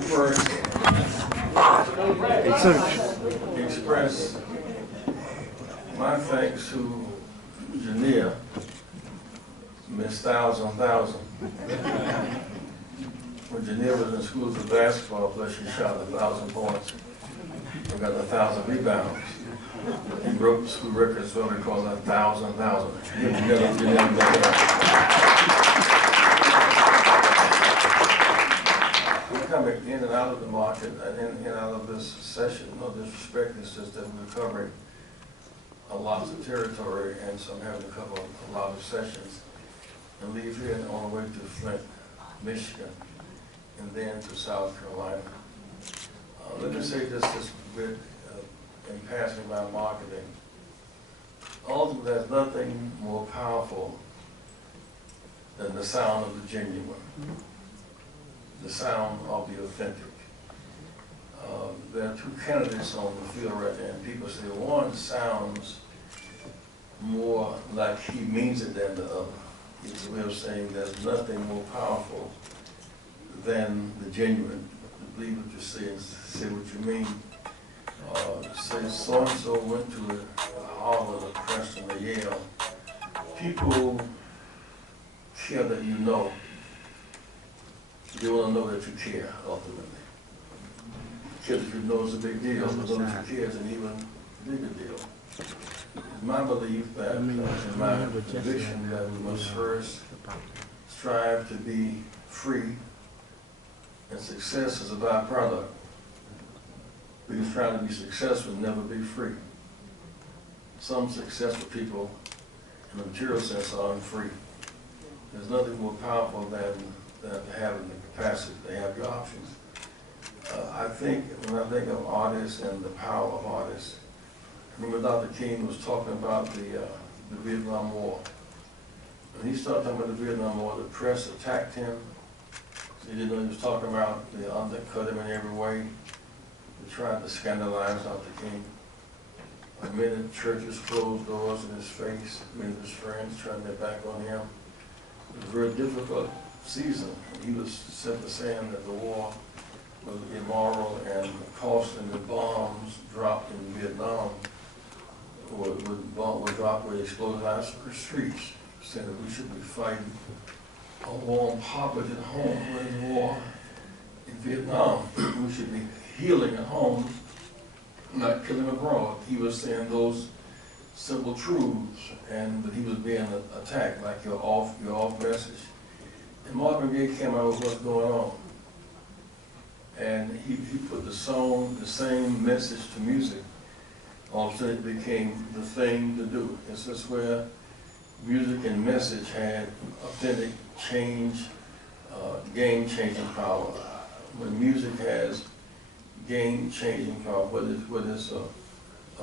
First, express my thanks to Jania, Miss Thousand. When Jania was in school for basketball, plus she shot 1,000 points and got 1,000 rebounds. He broke the school record, so they called it 1,000. Coming in and out of the market, in and out of this session, no disrespect, it's just that we're covering a lot of territory, and so I'm having to cover a lot of sessions, and leave here on the way to Flint, Michigan, and then to South Carolina. Let me say this bit in passing by marketing. Ultimately, there's nothing more powerful than the sound of the genuine. The sound of the authentic. There are two candidates on the field right now, and people say one sounds more like he means it than the other. It's a way of saying there's nothing more powerful than the genuine. Believe what you say and say what you mean. Say so-and-so went to a Harvard, a Princeton, a Yale. People care that you know. You want to know that you care, ultimately. Care that you know is a big deal, but know that you care is an even bigger deal. It's my belief that, and my conviction that we must first strive to be free, and success is a byproduct. Because trying to be successful will never be free. Some successful people, in the material sense, are unfree. There's nothing more powerful than having the capacity to have your options. I think, when I think of artists and the power of artists, I remember Dr. King was talking about the Vietnam War. When he started talking about the Vietnam War, the press attacked him. They didn't know he was talking about. They undercut him in every way. They tried to scandalize Dr. King. Many churches closed doors in his face. Many of his friends turned their back on him. It was a very difficult season. He was simply saying that the war was immoral and costly, and the bombs dropped in Vietnam would drop where they exploded out the streets, saying that we should be fighting a war on poverty at home, we're in war in Vietnam. We should be healing at home, not killing abroad. He was saying those simple truths, but he was being attacked like your off message. And Marvin Gaye came out with what's going on. And he put the same message to music. All of a sudden it became the thing to do. It's just where music and message had authentic change, game-changing power. When music has game-changing power, whether it's a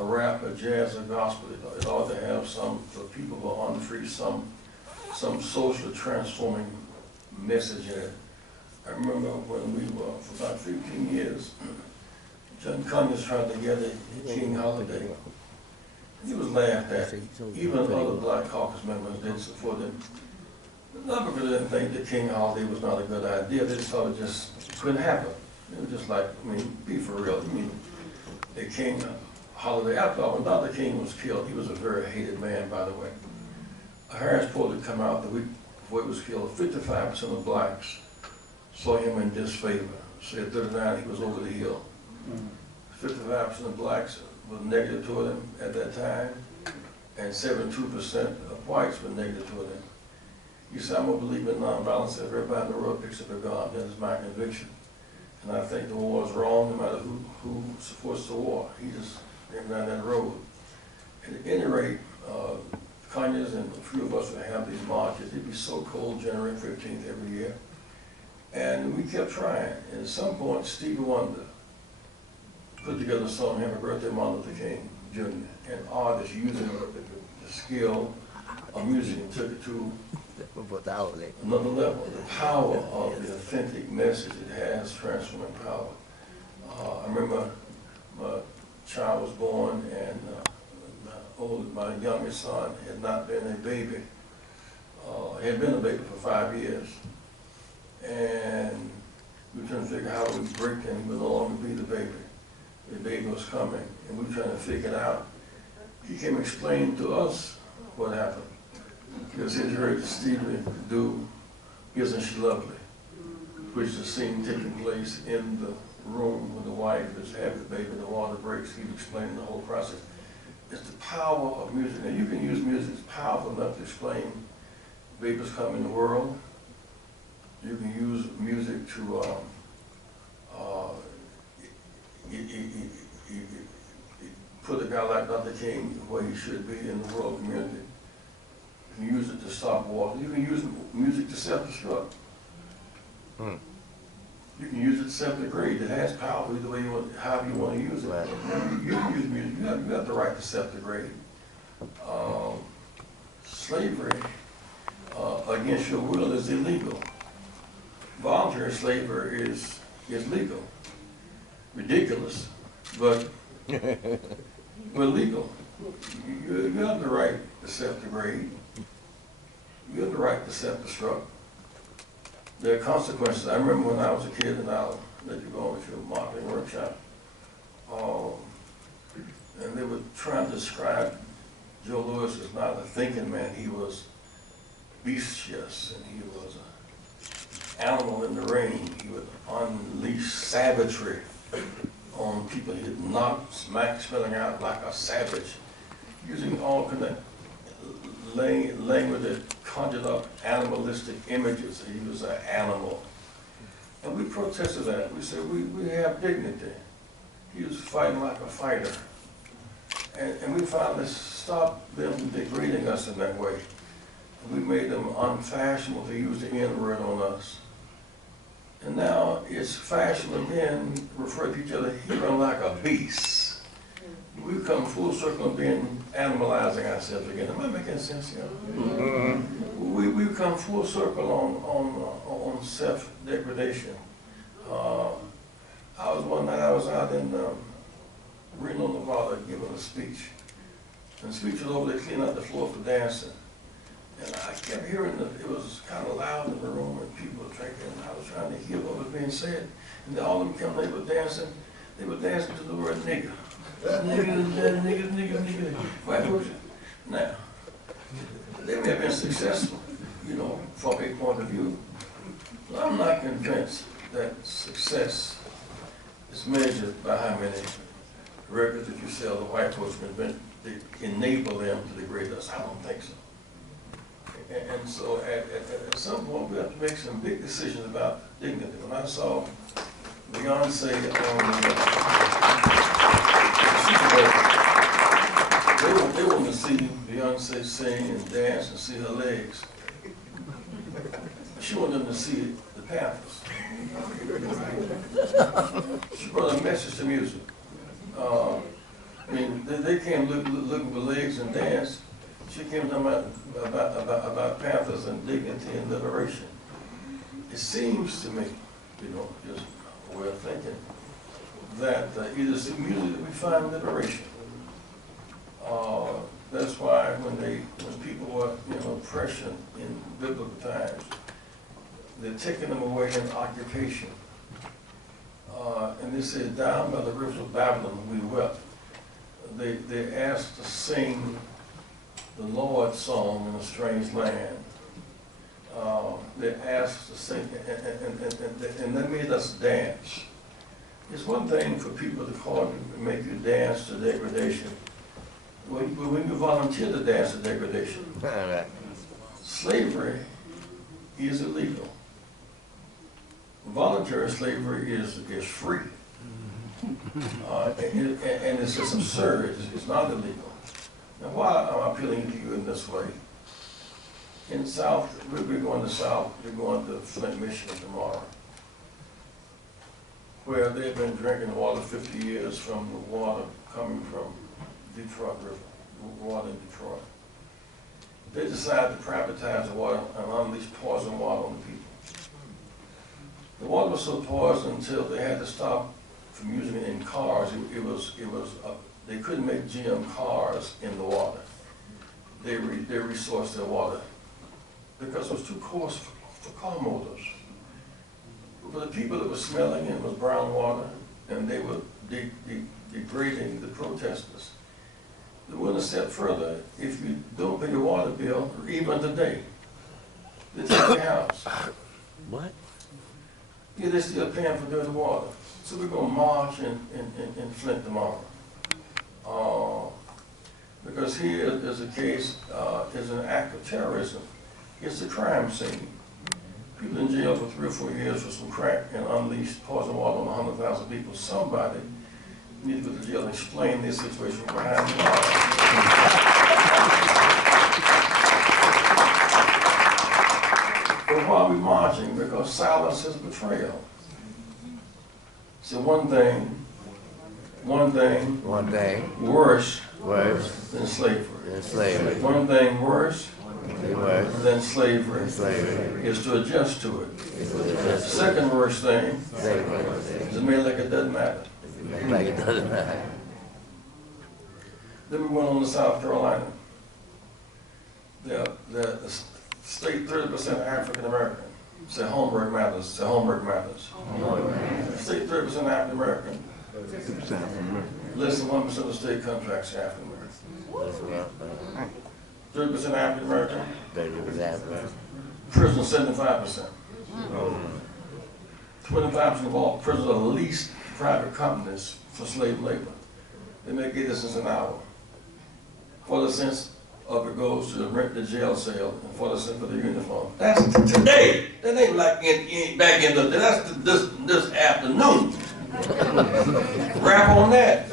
rap, a jazz, a gospel, it ought to have some, for people who are unfree, some social transforming message in it. I remember when we were, for about 15 years, John Conyers tried to get a King holiday. He was laughed at. Even other Black Caucus members didn't support him. Not because they didn't think the King holiday was not a good idea, they just thought it just couldn't happen. It was just like, be for real. The King holiday, after all, when Dr. King was killed, he was a very hated man, by the way. A Harris poll had come out the week before he was killed. 55% of blacks saw him in disfavor. Said 39, he was over the hill. 55% of blacks were negative toward him at that time, and 72% of whites were negative toward him. You say, I'm going to believe in nonviolence if everybody in the world picks up a gun. That is my conviction. And I think the war is wrong no matter who supports the war. He just came down that road. At any rate, Conyers and a few of us would have these marches. It'd be so cold January 15th every year. And we kept trying. And at some point, Stevie Wonder put together a song, Happy Birthday, Martin Luther King, Jr. And artists using the skill of music and took it to another level. The power of the authentic message it has, transforming power. I remember my child was born, and my youngest son had not been a baby. He had been a baby for 5 years. And We were trying to figure out how we break him. He would no longer be the baby. The baby was coming, and we were trying to figure it out. He came and explain to us what happened. Because he had heard Stevie do Isn't She Lovely, which is a scene taking place in the room when the wife is having the baby and the water breaks. He was explaining the whole process. It's the power of music. Now you can use music, it's powerful enough to explain babies come in the world. You can use music to put a guy like Dr. King where he should be in the world community. You can use it to stop war. You can use music to self-destruct. You can use it to self-degrade. It has power either way you want, however you want to use it. Right. You can use music. You have the right to self-degrade. Slavery against your will is illegal. Voluntary slavery is legal. Ridiculous, but legal. You have the right to self-degrade. You have the right to self-destruct. There are consequences. I remember when I was a kid, and I'll let you go on with your marketing workshop, and they were trying to describe Joe Louis as not a thinking man. He was bestious, and he was an animal in the rain. He would unleash savagery on people. He'd knock, smack, spelling out like a savage, using all kind of language that conjured up animalistic images. He was an animal. And we protested that. We said, we have dignity. He was fighting like a fighter. And we finally stopped them degrading us in that way. We made them unfashionable to use the N-word on us. And now it's fashionable again to refer to each other even like a beast. We've come full circle of being animalizing ourselves again. Am I making sense here? We've come full circle on self-degradation. One night I was out in Reno, Nevada, giving a speech. And the speech was over there cleaning up the floor for dancing. And I kept hearing it was kind of loud in the room and people were drinking, and I was trying to hear what was being said. And then all of them came, they were dancing to the word nigger. Nigga. White person. Now, they may have been successful, from a point of view. But I'm not convinced that success is measured by how many records that you sell to white folks to enable them to degrade us. I don't think so. And so at some point we have to make some big decisions about dignity. When I saw Beyonce on they wanted to see Beyonce sing and dance and see her legs. She wanted them to see the Panthers. She brought a message to music. They came looking for legs and dance. She came talking about Panthers and dignity and liberation. It seems to me, just a way of thinking, that it is the music that we find liberation. That's why when people were oppression in biblical times, they're taking them away in occupation. And they said, down by the rivers of Babylon we wept. They asked to sing the Lord's song in a strange land. They asked to sing, and they made us dance. It's one thing for people to call you, make you dance to degradation. When you volunteer to dance to degradation, slavery is illegal. Voluntary slavery is free. And it's just absurd. It's not illegal. Now, why am I appealing to you in this way? In the South, we're going to South. We're going to Flint, Michigan tomorrow, where they've been drinking water 50 years from the water coming from Detroit River, water in Detroit. They decided to privatize the water and unleash poison water on the people. The water was so poison until they had to stop from using it in cars. They couldn't make GM cars in the water. They resourced their water because it was too coarse for car motors. for the people that were smelling and it was brown water, and they were degrading the protesters. They went a step further. If you don't pay your water bill, or even today, they take your house. What? Yeah, they're still paying for dirty water. So we're going to march in Flint tomorrow. Because here is a case, is an act of terrorism. It's a crime scene. People in jail for 3 or 4 years for some crack and unleashed poison water on 100,000 people. Somebody needs to go to jail and explain this situation behind the bars. But why are we marching? Because silence is betrayal. So one thing worse than slavery. One thing worse than slavery is to adjust to it. The second worst thing is to make like it doesn't matter. Then we went on to South Carolina. The state 30% African American. Say homework matters. Say homework matters. State 30% African American. Less than 1% of the state contracts are African American. 30% African American. Prison 75%. 25% of all prisons are leased private companies for slave labor. They make 80 cents an hour. 40 cents of it goes to rent the jail cell and 40 cents for the uniform. That's today. That ain't like back in the day. That's this afternoon. Rap on that.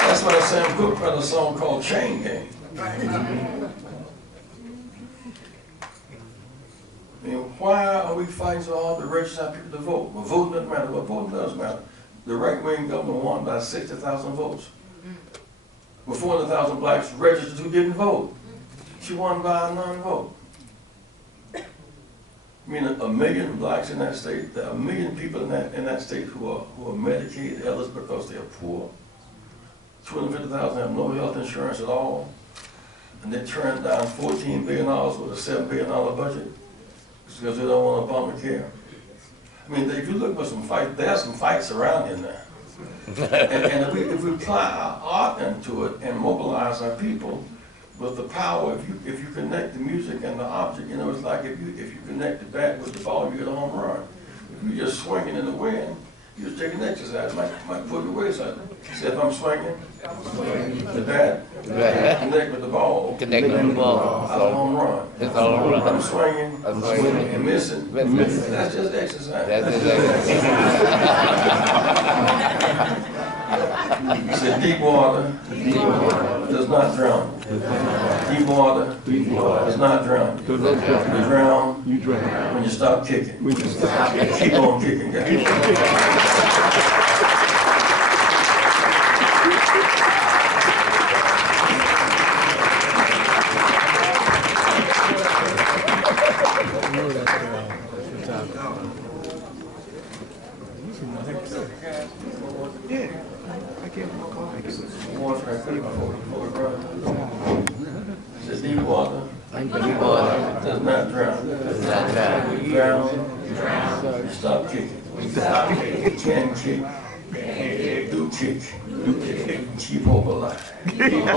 That's why Sam Cooke wrote a song called Chain Gang. I mean, why are we fighting so hard to register people to vote? Well, voting doesn't matter. Well, voting does matter. The right-wing government won by 60,000 votes. With 400,000 blacks registered who didn't vote. She won by a non-vote. I mean, 1 million blacks in that state. There are 1 million people in that state who are Medicaid eligible because they are poor. 250,000 have no health insurance at all, and they turned down $14 billion with a $7 billion budget because they don't want Obamacare. I mean, if you look for some fights, there are some fights around in there. and if we apply our art into it and mobilize our people with the power, if you connect the music and the object, you know, it's like if you connect the bat with the ball, you get a home run. If you're just swinging in the wind, you're just taking exercise. Might pull your waist out. See, if I'm swinging, the bat, connect with the ball, I have a home run. If I'm swinging and missing, that's just exercise. He said, deep water does not drown. Deep water does not drown. You drown when you stop kicking. Keep on kicking, guys. Deep water does not drown. You drown, you stop kicking. You can kick. Do kick. Keep hope alive. No.